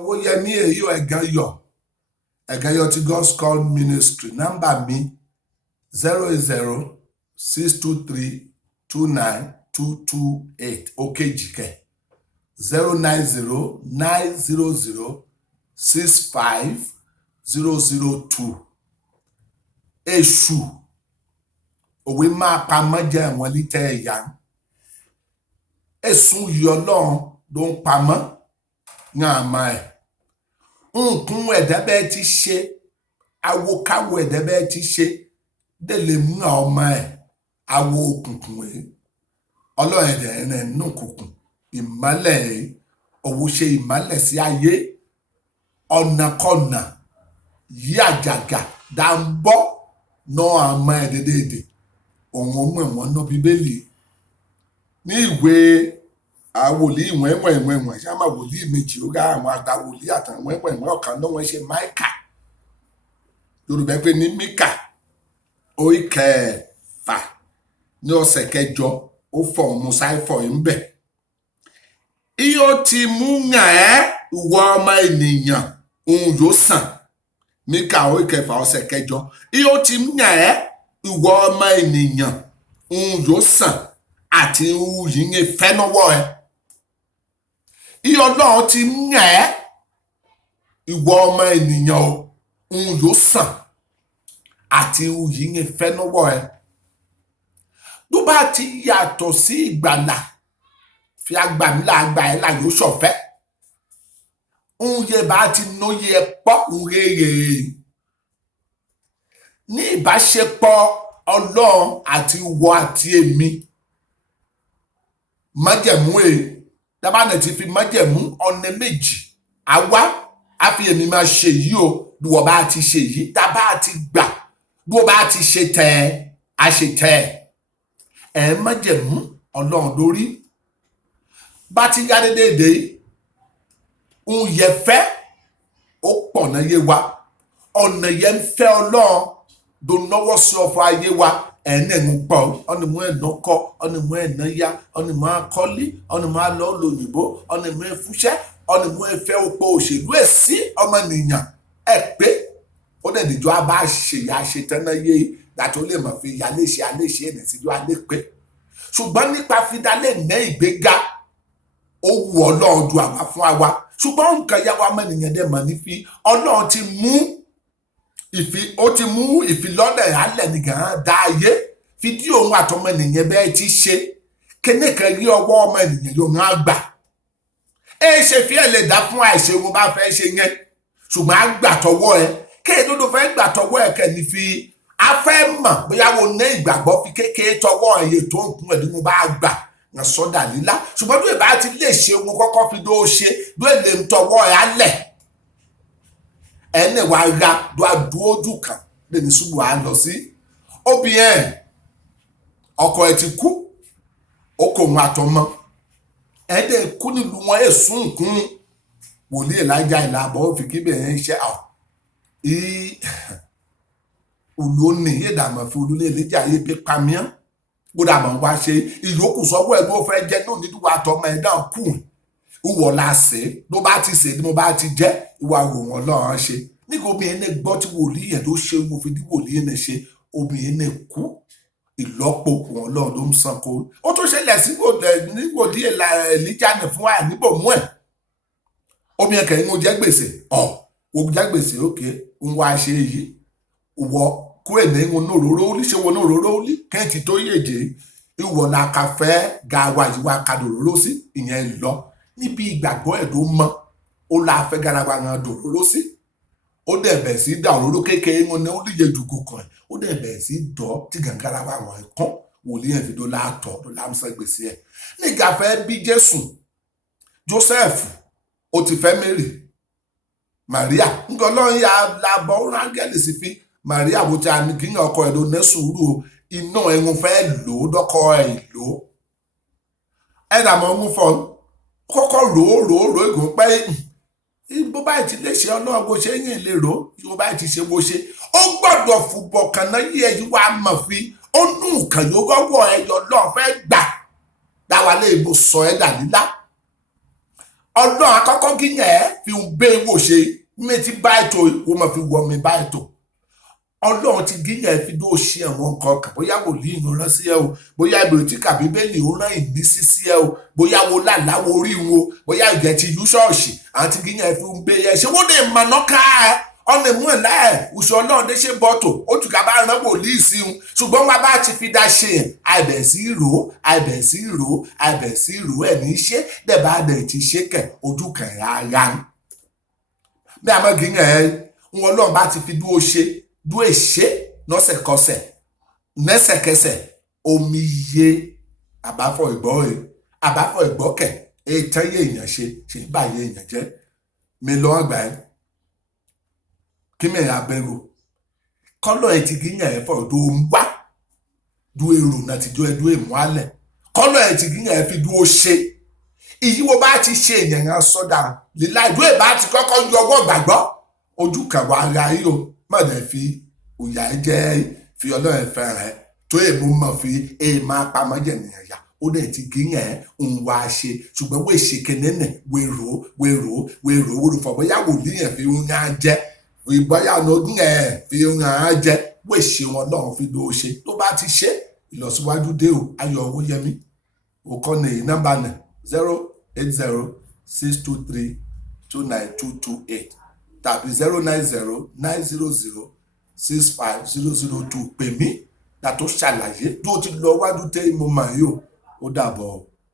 Owóyẹmí èyí ẹ̀gẹ́yọ̀ tí God's Call Ministry nọ́mbà mi 08062329228 òkèjìkẹ́ 09090065002. Èṣù òwe máa pamọ́ jẹ́ ẹ̀wọ̀n lítẹ̀ ẹ̀yà ẹ̀sùn yìí ọlọ́run ló ń pamọ́ ní àmà ẹ̀ nǹkan ẹ̀dẹ́bẹ́ ti ṣe awokáwo ẹ̀dẹ́bẹ́ ti ṣe délé mú ọmọ ẹ̀ awo òkùnkùn ẹ̀ ọlọ́run ẹ̀dẹ̀ rẹ̀ nínú òkùnkùn ìmọ́lẹ̀ ẹ̀ òwò ṣe ìmọ́lẹ̀ sí ayé ọ̀nàkọ̀nà yí àjàgà dàmbọ́ náà àmọ́ ẹ̀ dédédé òun ọmọ ẹ̀wọ̀n náà bíbélì ní ìwé àwòlíì ìwọ̀n ṣáàmà wòlíì méjì ó gá àwọn àgbà wòlíì àtàwọn ìwọ̀n ọ̀kan náà wọ́n ṣe máìkà yorùbá pé ní míkà orí kẹfà ní ọ̀sẹ̀ kẹjọ ó fọ̀ musaifọ̀ ń bẹ̀. Iyo ti mú yàn ẹ́ ìwọ ọmọ ènìyàn òun yóò sàn míkà orí kẹfà ọ̀sẹ̀ kẹjọ iyo ti mú yàn ẹ́ ìwọ ọmọ ènìyàn òun yóò sàn àti yìnyín fẹ́ lọ́wọ́ ẹ. Iyo Ọlọ́run ti mú yàn ẹ́ ìwọ ọmọ ènìyàn òun yóò sàn àti yìnyín fẹ́ lọ́wọ́ ẹ. Tó bá ti yàtọ̀ sí ìgbàlà fi agbàmílà àgbà ẹ̀ là yóò ṣọ̀fẹ́. Òun yẹ bá ti nóye ẹ pọ́ òun rèé ní ìbáṣepọ̀ Ọlọ́run àti ìwọ àti èmi. Májẹ̀mú dábàánà ti fi májẹ̀mú ọ̀nà méjì àwa á fi èmi máa ṣe yìí o bí wọ́n bá ti ṣe yìí tá bá ti gbà bí wọ́n bá ti ṣe tẹ̀ ẹ́ á ṣe tẹ̀ ẹ́ májẹ̀mú Ọlọ́run lórí bá ti yá dédé ń yẹ fẹ́ ó pọ̀ náà yé wa ọ̀nà yẹn ń fẹ́ Ọlọ́run tó náwó sí ọ̀fọ̀ ayé wa ẹ̀ẹ́nẹ̀ ń pọ̀ ọ̀nìmọ̀ ẹ̀nà kọ́ ọ̀nìmọ̀ ẹ̀nà ya ọ̀nìmọ̀ akọ́lé ọ̀nìmọ̀ alọ́ lòyìnbó ọ̀nìmọ̀ ẹ̀fúnṣẹ́ ọ̀nìmọ̀ ẹ̀fẹ́ òpó òṣèlú èsì ọmọnìyàn ẹ̀ pé ó dẹ̀ dìjọ́ abá ṣèyà ṣetán yé dàtó lè mọ̀ fi ya léṣe aléṣe ẹ̀nẹ̀ síjọ́ alẹ́ pé ṣùgbọ́n nípa fidálẹ̀ ní ìgbéga ó wù Ọlọ́run ju àwa fún àwa ṣùgbọ́n nǹkan yá wa mọ̀nìyàn dẹ̀ mọ̀ ní fi Ọlọ́run ti mú ìfilọ́lẹ̀ alẹ́ nìkan dá ayé fídíò ohun àtọmọ ènìyàn bẹ́ẹ̀ ti ṣe kénékan rí ọwọ́ ọmọ ènìyàn yóò hàn gbà ṣe fi ẹ̀ lè dá fún àìṣe wọn bá fẹ́ ṣe yẹn ṣùgbọ́n á gbà tọwọ́ ẹ kéèdódó fẹ́ gbà tọwọ́ ẹ kẹ́ni fi afẹ́ mọ̀ bóyá wo ní ìgbàgbọ́ fi kékeré tọwọ́ ẹ̀yẹ tó ń kún ẹ̀dínwó bá gbà wọn sọ́dà lílá ṣùgbọ́n tó ìbá ti lè ṣe wọn kọ́kọ́ fi dó ṣe dó èlé ń tọwọ́ ẹ̀ alẹ̀ ẹni wàá ra dó adúró ojú kan lẹ́ni ṣubú à ń lọ sí obìnrin ọkọ ẹ̀ ti kú okò wọn àtọmọ ẹ̀ẹ́dẹ̀ kú nílùú wọn èsùn nkún wòlíì Èlíjà ìlàbọ̀ ó fi kíbẹ̀ ẹ̀ ń ṣe olóòní ìdààmú fi olólè Èlíjà yé pé pamíán gbọ́dọ̀ àmọ́ wá ṣe ìyókù sọ́wọ́ ẹ̀ ló fẹ́ jẹ́ náà nídùú àtọmọ ẹ̀ náà kù ìwọ̀ la ṣe ló bá ti ṣe ni mo bá ti jẹ́ ìwà rò wọ́n lọ́rùn ṣe nígbà obìnrin ní gbọ́ tí wòlíì yẹn tó ṣe mo fi dí wòlíì yẹn ṣe obìnrin ní kú ìlọ́po wọn lọ́run ló ń san kó ó tó ṣẹlẹ̀ sí wòlíì Èlíjà ní fún wa níbò mú ẹ̀ obìnrin kẹ́yìn mo jẹ́ gbèsè ó jẹ́ gbèsè òkè ń wá ṣe yìí wọ kó èdè ń wọn òróró ó ṣe wọn òróró ó kẹ́ǹtì tó yèjì ìwọ̀ la ka fẹ́ ga wa yìí wá kadò òróró sí ìyẹn lọ níbi ìgbàgbọ́ ẹ̀ tó mọ́ ó la fẹ́ garawa hàn dòróró sí ó dẹ̀ bẹ̀ sí dà òróró kékeré wọn ní ó díje dùgò kan ó dẹ̀ bẹ̀ sí dọ́ tí gàngara wa wọn kán wòlíì ẹ̀ fi dó láàtọ̀ tó lámsẹ́ gbèsè ẹ̀ nígbà fẹ́ bí Jésù Joseph ó ti fẹ́ Mary Maria nǹkan Ọlọ́run yà lábọ̀ ó rángẹ́lì sí fi Maria bó ti àmì kí ọkọ ẹ̀ ló ní sùúrù iná ẹ̀hún fẹ́ lò ó dọ́kọ ẹ̀ lò ó ẹ̀dà mọ́ mú fọ́ kọ́kọ́ rò ó ìgò pẹ́ bó bá ti lè ṣe Ọlọ́run bó ṣe yìn lè rò bó bá ti ṣe bó ṣe ó gbọ́dọ̀ fúbọ̀ kan náà yí ẹ̀yí wá mọ̀ fi ó nù kàn yóò gọ́wọ́ ẹ̀yọ lọ́ọ̀ fẹ́ gbà dáwà lè mo sọ ẹ̀ dà lílá ọdún àkọ́kọ́ gíyàn fi ń gbé wò ṣe mi ti bá ètò ìwọ máa fi wọ mi bá ètò ọlọ́run ti gíyàn fi dó ṣe àwọn nǹkan kan bóyá wòlíì ló rán sí ẹ o bóyá ìbèrè tí kàbí bẹ́ẹ̀lì ó rán ìmísí sí ẹ o bóyá wo làláwo orí wo bóyá ìgẹ̀ ti yú ṣọ́ọ̀ṣì àti gíyàn fi ń gbé ẹ ṣé wọ́n lè mọ̀nà ká ẹ ọ̀nà ìmú ẹ̀ láì òṣù ọlọ́run dé ṣe bọ́tò ó tù ká bá rán wòlíì sí un ṣùgbọ́n wọn bá ti fi dá ṣe ẹ̀ àìbẹ̀ sí rò ẹ̀ ní ṣe dẹ̀ bá dẹ̀ ti ṣe kẹ̀ ojú kẹ̀rẹ̀ ara ni bí a mọ̀ gíyàn ẹ ń ọlọ́run bá ti fi dúró ṣe dúró èṣe lọ́sẹ̀kọsẹ̀ lẹ́sẹ̀kẹsẹ̀ omi iye àbáfọ̀ ìgbọ́kẹ̀ ètàn yé èèyàn ṣe báyé èèyàn jẹ́ mi lọ́wọ́ gbà ẹ́ kí mẹ́rin abẹ́rò kọ́lọ̀ ẹ̀ ti gíyàn ẹ̀ fọ̀ dó ń wá dú èrò náà ti dó ẹ dó èmú alẹ̀ kọ́lọ̀ ẹ̀ ti gíyàn ẹ̀ fi dúró ṣe ìyíwọ́ bá ti ṣe èèyàn yẹn sọ́dà lílá ìdó ẹ̀ bá ti kọ́kọ́ yọ ọwọ́ gbàgbọ́ ojú kan wà ara yìí o mọ̀dẹ̀ fi òyà jẹ́ fi ọlọ́run fẹ́ràn ẹ̀ tó èèmú mọ̀ fi èèmọ̀ apamọ́ jẹ̀ nìyẹn yá ó dẹ̀ ti gíyàn ẹ̀ ń wá ṣe ṣùgbọ́n wọ́n ṣe kẹ́nẹ́nẹ̀ wèrò fọ̀ bóyá wòlíì yẹn fi ń yá jẹ́ ìbáyà lọ́dún ẹ̀ fi ń yá jẹ́ wọ́n ṣe wọn lọ́run fi dó ṣe tó bá ti ṣe ìlọsíwájú dé o Ayọ̀ Owóyẹmí òkànnì nọ́mbà náà 08062329228 tàbí 09090065002 pè mí látó ṣàlàyé tó ti lọ wájú tẹ́ ìmọ̀ màá yóò ó dàbọ̀.